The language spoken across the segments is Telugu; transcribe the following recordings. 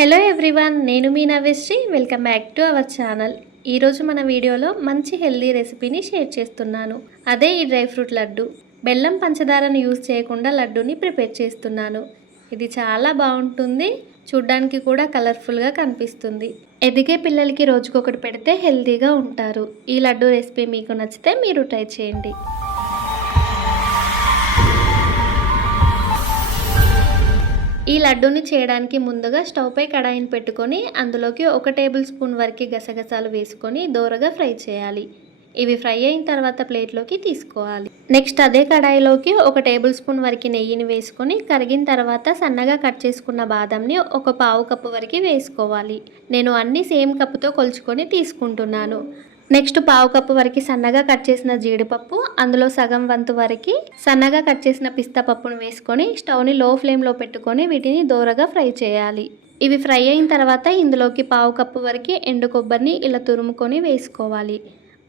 హలో ఎవ్రీవన్, నేను మీ Navyasri. Welcome back to our channel. ఈరోజు మన వీడియోలో మంచి హెల్దీ రెసిపీని షేర్ చేస్తున్నాను. అదే ఈ డ్రై ఫ్రూట్ లడ్డు. బెల్లం పంచదారను యూజ్ చేయకుండా లడ్డూని ప్రిపేర్ చేస్తున్నాను. ఇది చాలా బాగుంటుంది, చూడ్డానికి కూడా కలర్ఫుల్గా కనిపిస్తుంది. ఎదిగే పిల్లలకి రోజుకొకటి పెడితే హెల్దీగా ఉంటారు. ఈ లడ్డు రెసిపీ మీకు నచ్చితే మీరు ట్రై చేయండి. ఈ లడ్డూని చేయడానికి ముందుగా స్టవ్ పై కడాయిని పెట్టుకొని అందులోకి 1 టేబుల్ స్పూన్ వరకు గసగసాలు వేసుకొని దోరగా ఫ్రై చేయాలి. ఇవి ఫ్రై అయిన తర్వాత ప్లేట్లోకి తీసుకోవాలి. నెక్స్ట్ అదే కడాయిలోకి 1 టేబుల్ స్పూన్ వరకు నెయ్యిని వేసుకొని కరిగిన తర్వాత సన్నగా కట్ చేసుకున్న బాదంని 1/2 కప్పు వరకు వేసుకోవాలి. నేను అన్ని సేమ్ కప్పుతో కొలుచుకొని తీసుకుంటున్నాను. నెక్స్ట్ 1/2 కప్పు వరకు సన్నగా కట్ చేసిన జీడిపప్పు, అందులో సగం వంతు వరకు సన్నగా కట్ చేసిన పిస్తా పప్పును వేసుకొని స్టవ్ని లో ఫ్లేమ్లో పెట్టుకొని వీటిని దోరగా ఫ్రై చేయాలి. ఇవి ఫ్రై అయిన తర్వాత ఇందులోకి 1/2 కప్పు వరకు ఎండు కొబ్బరిని ఇలా తురుముకొని వేసుకోవాలి.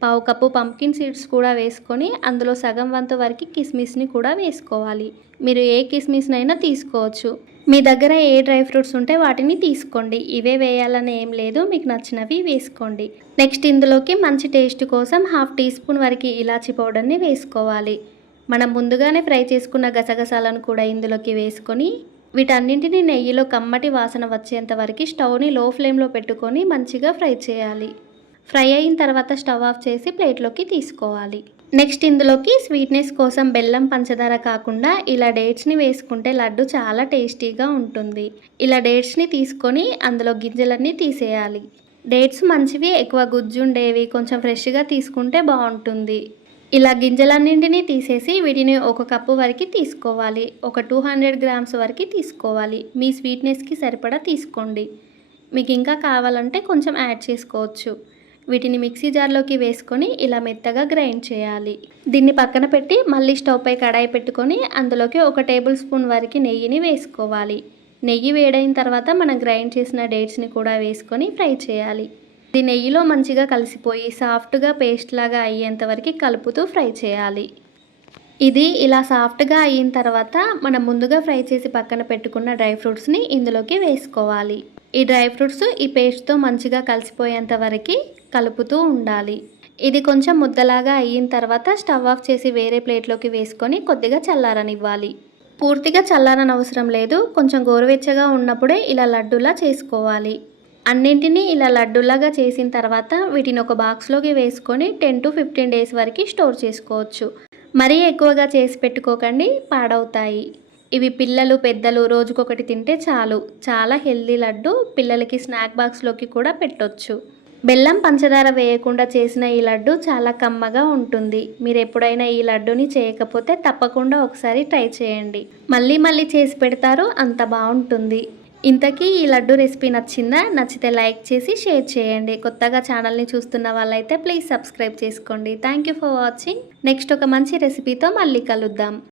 1/2 కప్పు పంకిన్ సీడ్స్ కూడా వేసుకొని అందులో సగం వంతు వరకు కిస్మిస్ని కూడా వేసుకోవాలి. మీరు ఏ కిస్మిస్నైనా తీసుకోవచ్చు. మీ దగ్గర ఏ డ్రై ఫ్రూట్స్ ఉంటే వాటిని తీసుకోండి. ఇవే వేయాలని ఏం లేదు, మీకు నచ్చినవి వేసుకోండి. నెక్స్ట్ ఇందులోకి మంచి టేస్ట్ కోసం 1/2 టీ స్పూన్ వరకు ఇలాచీ పౌడర్ని వేసుకోవాలి. మనం ముందుగానే ఫ్రై చేసుకున్న గసగసాలను కూడా ఇందులోకి వేసుకొని వీటన్నింటినీ నెయ్యిలో కమ్మటి వాసన వచ్చేంత వరకు స్టవ్ని లో ఫ్లేమ్లో పెట్టుకొని మంచిగా ఫ్రై చేయాలి. ఫ్రై అయిన తర్వాత స్టవ్ ఆఫ్ చేసి ప్లేట్లోకి తీసుకోవాలి. నెక్స్ట్ ఇందులోకి స్వీట్నెస్ కోసం బెల్లం పంచదార కాకుండా ఇలా డేట్స్ని వేసుకుంటే లడ్డు చాలా టేస్టీగా ఉంటుంది. ఇలా డేట్స్ని తీసుకొని అందులో గింజలన్నీ తీసేయాలి. డేట్స్ మంచివి, ఎక్కువ గుజ్జుండేవి కొంచెం ఫ్రెష్గా తీసుకుంటే బాగుంటుంది. ఇలా గింజలన్నింటినీ తీసేసి వీటిని 1 కప్పు వరకు తీసుకోవాలి. ఒక 200 గ్రామ్స్ వరకు తీసుకోవాలి. మీ స్వీట్నెస్కి సరిపడా తీసుకోండి. మీకు ఇంకా కావాలంటే కొంచెం యాడ్ చేసుకోవచ్చు. వీటిని మిక్సీ జార్లోకి వేసుకొని ఇలా మెత్తగా గ్రైండ్ చేయాలి. దీన్ని పక్కన పెట్టి మళ్ళీ స్టవ్ పై కడాయి పెట్టుకొని అందులోకి 1 టేబుల్ స్పూన్ వరకు నెయ్యిని వేసుకోవాలి. నెయ్యి వేడైన తర్వాత మనం గ్రైండ్ చేసిన డేట్స్ని కూడా వేసుకొని ఫ్రై చేయాలి. ఇది నెయ్యిలో మంచిగా కలిసిపోయి సాఫ్ట్గా పేస్ట్ లాగా అయ్యేంత వరకు కలుపుతూ ఫ్రై చేయాలి. ఇది ఇలా సాఫ్ట్గా అయిన తర్వాత మనం ముందుగా ఫ్రై చేసి పక్కన పెట్టుకున్న డ్రై ఫ్రూట్స్ని ఇందులోకి వేసుకోవాలి. ఈ డ్రై ఫ్రూట్స్ ఈ పేస్ట్తో మంచిగా కలిసిపోయేంత వరకు కలుపుతూ ఉండాలి. ఇది కొంచెం ముద్దలాగా అయిన తర్వాత స్టవ్ ఆఫ్ చేసి వేరే ప్లేట్లోకి వేసుకొని కొద్దిగా చల్లారనివ్వాలి. పూర్తిగా చల్లారనవసరం లేదు, కొంచెం గోరువెచ్చగా ఉన్నప్పుడే ఇలా లడ్డూలా చేసుకోవాలి. అన్నింటినీ ఇలా లడ్డూలాగా చేసిన తర్వాత వీటిని ఒక బాక్స్లోకి వేసుకొని 10 to 15 డేస్ వరకు స్టోర్ చేసుకోవచ్చు. మరీ ఎక్కువగా చేసి పెట్టుకోకండి, పాడవుతాయి. ఇవి పిల్లలు పెద్దలు రోజుకొకటి తింటే చాలు. చాలా హెల్దీ లడ్డు, పిల్లలకి స్నాక్ బాక్స్లోకి కూడా పెట్టొచ్చు. బెల్లం పంచదార వేయకుండా చేసిన ఈ లడ్డు చాలా కమ్మగా ఉంటుంది. మీరు ఎప్పుడైనా ఈ లడ్డుని చేయకపోతే తప్పకుండా ఒకసారి ట్రై చేయండి. మళ్ళీ మళ్ళీ చేసి పెడతారు, అంత బాగుంటుంది. ఇంతకీ ఈ లడ్డు రెసిపీ నచ్చిందా? నచ్చితే లైక్ చేసి షేర్ చేయండి. కొత్తగా ఛానల్ని చూస్తున్న వాళ్ళైతే ప్లీజ్ సబ్స్క్రైబ్ చేసుకోండి. Thank you for watching. Next ఒక మంచి రెసిపీతో మళ్ళీ కలుద్దాం.